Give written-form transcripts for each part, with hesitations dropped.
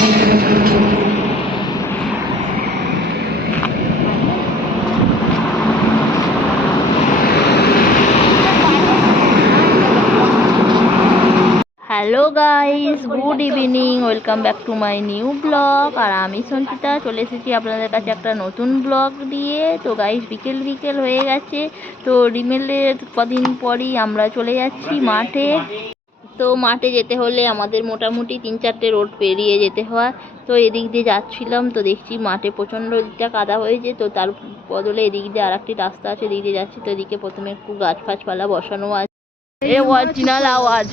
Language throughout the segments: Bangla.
Hello guys, good evening, welcome back to my new blog. আর আমি সঞ্চিতা চলে এসেছি আপনাদের কাছে একটা নতুন ব্লগ দিয়ে। তো গাইস, বিকেল হয়ে গেছে। তো রিমেলের কদিন পরই আমরা চলে যাচ্ছি মাঠে। তো মাঠে যেতে হলে আমাদের মোটামুটি 3-4টে রোড পেরিয়ে যেতে হয়। তো এদিক দিয়ে যাচ্ছিলাম, তো দেখছি মাঠে প্রচণ্ড দিকটা কাদা হয়েছে। তো তার বদলে এদিক দিয়ে আর একটি রাস্তা আছে, এদিক দিয়ে যাচ্ছি। তো এদিকে প্রথমে একটু গাছপালা বসানো আছে। এ অরিজিনাল আওয়াজ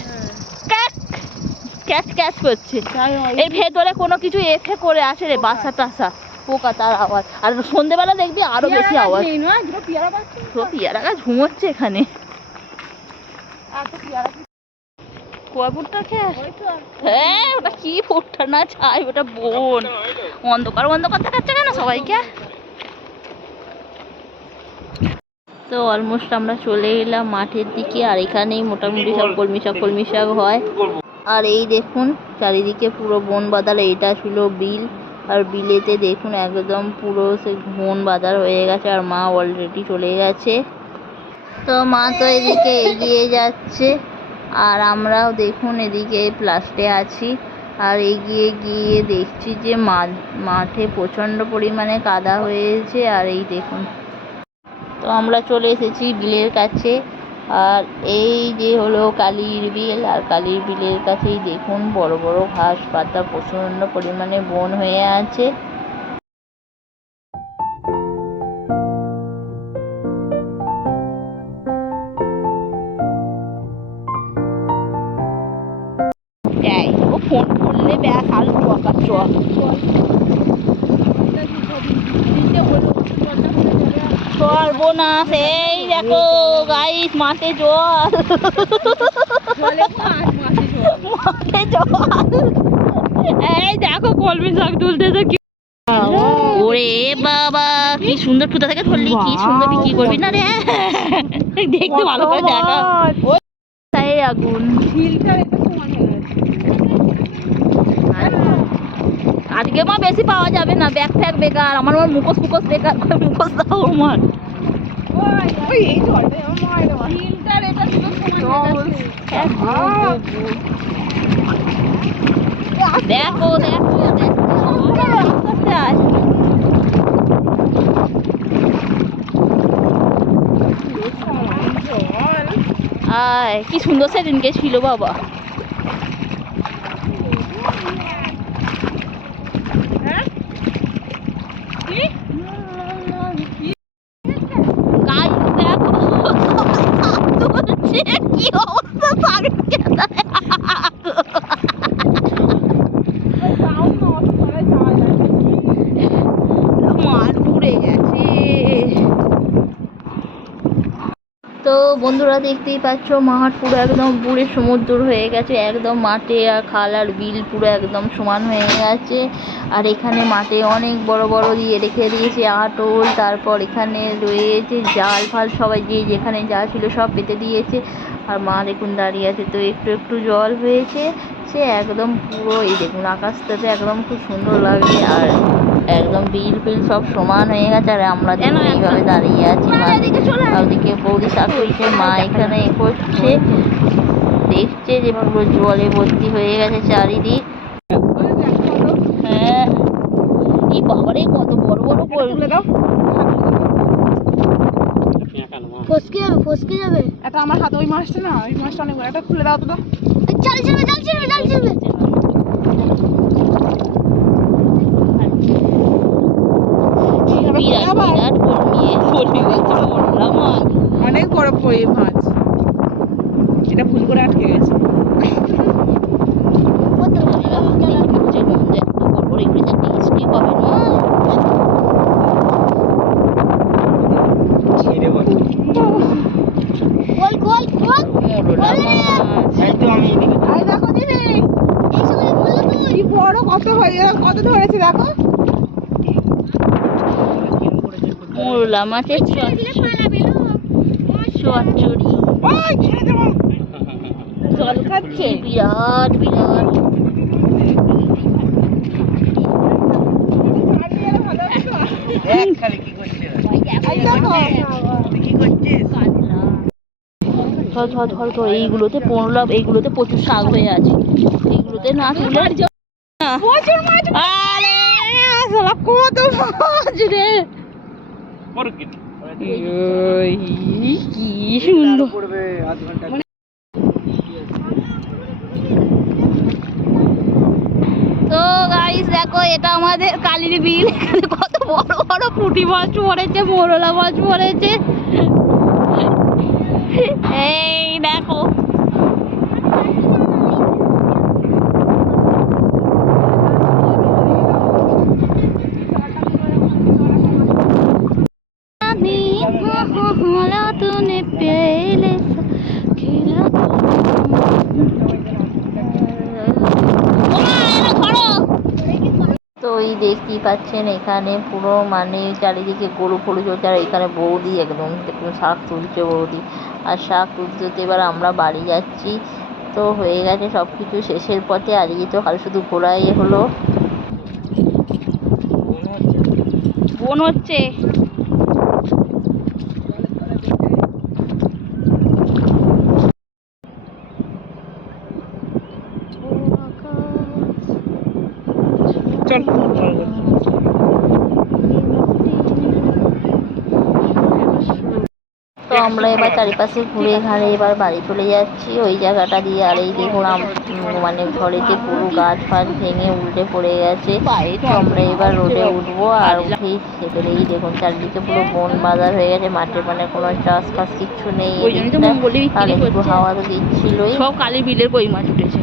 ক্যাচ ক্যাচ করছে। এর ভেতরে কোনো কিছু এফে করে আসে রে, বাসা টাসা পোকা, তার আওয়াজ। আর সন্ধ্যেবেলা দেখবি আরো বেশি আওয়াজ। পিয়ারা গাছ ঘুমোচ্ছে এখানে। হ্যাঁ, ওটা কি ভুট্টা না ছাই, ওটা বোন। অন্ধকার দেখাচ্ছে কেন সবাইকে? তো অলমোস্ট আমরা চলে এলাম মাঠের দিকে। আর এখানেই মোটামুটি সব কলমি শাক হয়। আর এই দেখুন চারিদিকে পুরো বন বাদার। এইটা ছিল বিল, আর বিলেতে দেখুন একদম পুরো সে বন বাদার হয়ে গেছে। আর মা অলরেডি চলে গেছে। তো মা তো এদিকে এগিয়ে যাচ্ছে, আর আমরাও দেখুন এদিকে প্লাস্টে আছি। আর এগিয়ে গিয়ে দেখছি যে মাঠে প্রচণ্ড পরিমাণে কাদা হয়েছে। আর এই দেখুন, তো আমরা চলে এসেছি বিলের কাছে। আর এই যে হলো কালীর বিল। আর কালীর বিলের কাছেই দেখুন বড় বড় ঘাস পাতা, প্রচণ্ড পরিমাণে বন হয়ে আছে। ও ফোন করলে ব্যাস আলু সর্বনাশ। এই দেখো গাইস, মাঠে জল, মাঠে জল। এই দেখো কলমি শাক তুলতেছে। ওরে বাবা, কি সুন্দর, কোথা থেকে ধরলি, কি সুন্দর বিক্রি করবি না রে। দেখতে ভালো করে দেখা। আগুন আজকে মা বেশি পাওয়া যাবে না, ব্যাগ ফ্যাগ বেকার। আমার মুখোশ বেকার, মুখোশ দাও আমার। দেখো আয়, কি সুন্দর সেদিনকে ছিল বাবা। কি অবস্থা, মাঠ পুড়ে গেছে। তো বন্ধুরা দেখতেই পাচ্ছ, মাঠ পুরো একদম পুরে সমুদ্র হয়ে গেছে। একদম মাঠে আর খাল আর বিল পুরো একদম সমান হয়ে গেছে। আর এখানে মাঠে অনেক বড় বড় দিয়ে রেখে দিয়েছে আটল। তারপর এখানে রয়েছে জাল ফাল, সবাই যে যেখানে যা ছিল সব পেতে দিয়েছে। আর মা দেখুন দাঁড়িয়ে আছে। তো একটু জল হয়েছে, সে একদম পুরো এই দেখুন আকাশটাতে একদম খুব সুন্দর লাগছে। আর একদম বিল ফিল সব সমান হয়ে গেছে। আর আমরা দেখুন এইভাবে দাঁড়িয়ে আছি। ওদিকে বৌদি শাক তুলছে, মা এখানে করছে, দেখছে যে পুরো জলে ভর্তি হয়ে গেছে চারিদিক। হ্যাঁ, এই বাবারে কত বড় বড় তুলে দাও। ফসকে যাবে এটা আমার হাতে। ওই মাছটা না, ওই মাছটা অনেক বড়। এটা খুলে দাও তো। জাল ছিড়বে। অনেক বড় কই মাছ, এটা ভুল করে আটকে গেছে। কত ধরেছে দেখো। মোরলা মাছের চচ্চড়ি, জল খাচ্ছে বিরাট। ধর ধর ধর ধর এইগুলোতে পড়লাম, এইগুলোতে প্রচুর শাক হয়ে আছে, এইগুলোতে না তুলে আরে শালা কত মাছ রে, কি সুন্দর। তো গাইস দেখো এটা আমাদের কালির বিল, এখানে কত বড় বড় পুঁটি মাছ পড়েছে, মোরলা মাছ পড়েছে, এই দেখো। তো এই দেখতেই পাচ্ছেন এখানে পুরো মানে চারিদিকে গরু ফরু চলছে, আর এখানে বৌদি একদম দেখুন শাক তুলছে বৌদি, আর শাক তুলতে তুলতে এবার আমরা বাড়ি যাচ্ছি। তো হয়ে গেছে সব কিছু শেষের পথে, আজকে তো খালি শুধু ঘোরাই হলো। বোন হচ্ছে তো আমরা এবার চারিপাশে ঘুরে ঘাড়ে এবার বাড়ি চলে যাচ্ছি ওই জায়গাটা দিয়ে। আর এই দেখুন মানে ঝড়েতে পুরো গাছ ফাছ ভেঙে উল্টে পড়ে গেছে। তো আমরা এবার রোডে উঠবো, আর উঠেই এবারে এই দেখুন চারিদিকে পুরো বন বাজার হয়ে গেছে, মাঠে মানে কোনো চাষ ফাস কিচ্ছু নেই, আর একটু হাওয়া তো দিচ্ছিলই। সব কালী বিলের কই মাছ উঠেছে।